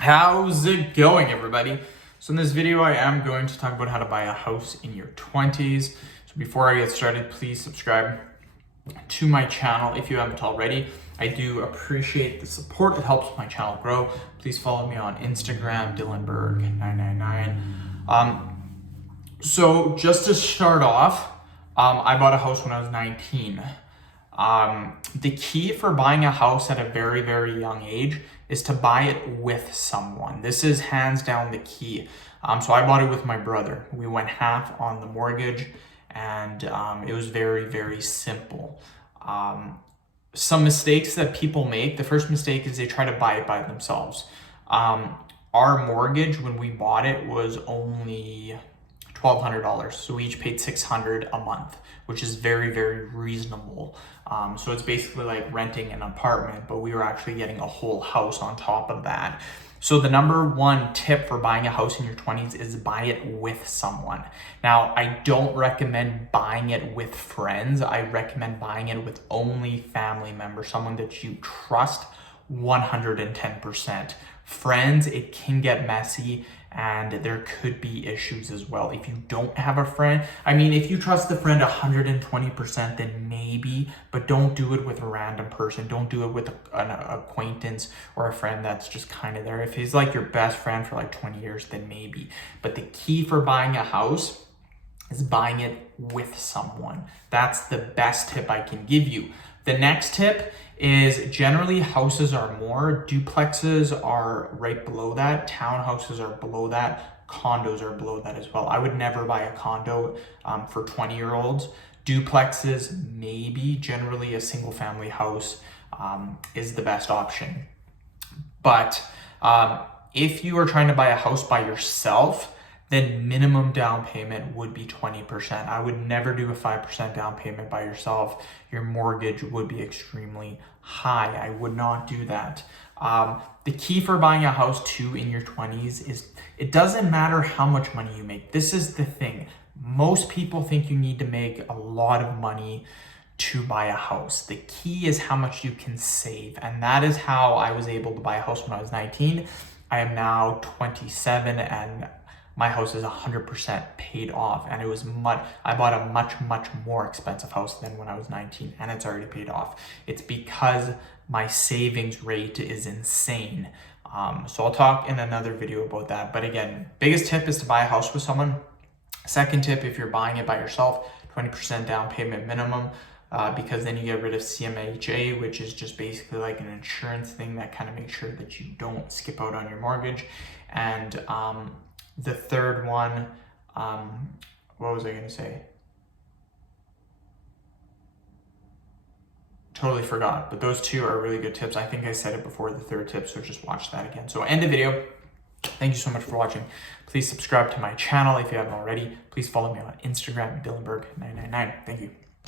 How's it going, everybody? So in this video, I am going to talk about how to buy a house in your 20s. So before I get started, please subscribe to my channel if you haven't already. I do appreciate the support. It helps my channel grow. Please follow me on Instagram, Dylanberg999. So just to start off, I bought a house when I was 19. The key for buying a house at a very, very young age is to buy it with someone. This is hands down the key. So I bought it with my brother. We went half on the mortgage, and it was very, very simple. Some mistakes that people make, the first mistake is they try to buy it by themselves. Our mortgage when we bought it was only $1,200. So we each paid $600 a month, which is very, very reasonable. So it's basically like renting an apartment, but we were actually getting a whole house on top of that. So the number one tip for buying a house in your 20s is buy it with someone. Now, I don't recommend buying it with friends. I recommend buying it with only family members, someone that you trust 110%. Friends, it can get messy and there could be issues as well. If you don't have a friend, if you trust the friend 120%, then maybe, but don't do it with a random person. Don't do it with an acquaintance or a friend that's just kind of there. If he's like your best friend for like 20 years, then maybe. But the key for buying a house is buying it with someone. That's the best tip I can give you. The next tip is generally houses are more, duplexes are right below that, townhouses are below that, condos are below that as well. I would never buy a condo for 20-year-olds. Duplexes, maybe. Generally a single family house is the best option. But if you are trying to buy a house by yourself, then minimum down payment would be 20%. I would never do a 5% down payment by yourself. Your mortgage would be extremely high. I would not do that. The key for buying a house too in your 20s is it doesn't matter how much money you make. This is the thing. Most people think you need to make a lot of money to buy a house. The key is how much you can save. And that is how I was able to buy a house when I was 19. I am now 27 and my house is 100% paid off, and I bought a much more expensive house than when I was 19, and it's already paid off. It's because my savings rate is insane. So I'll talk in another video about that. But again, biggest tip is to buy a house with someone. Second tip, if you're buying it by yourself, 20% down payment minimum, because then you get rid of CMHA, which is just basically like an insurance thing that kind of makes sure that you don't skip out on your mortgage. And the third one, what was I going to say? Totally forgot, but those two are really good tips. I think I said it before, the third tip, so just watch that again. So end the video. Thank you so much for watching. Please subscribe to my channel if you haven't already. Please follow me on Instagram, Dylanberg999. Thank you.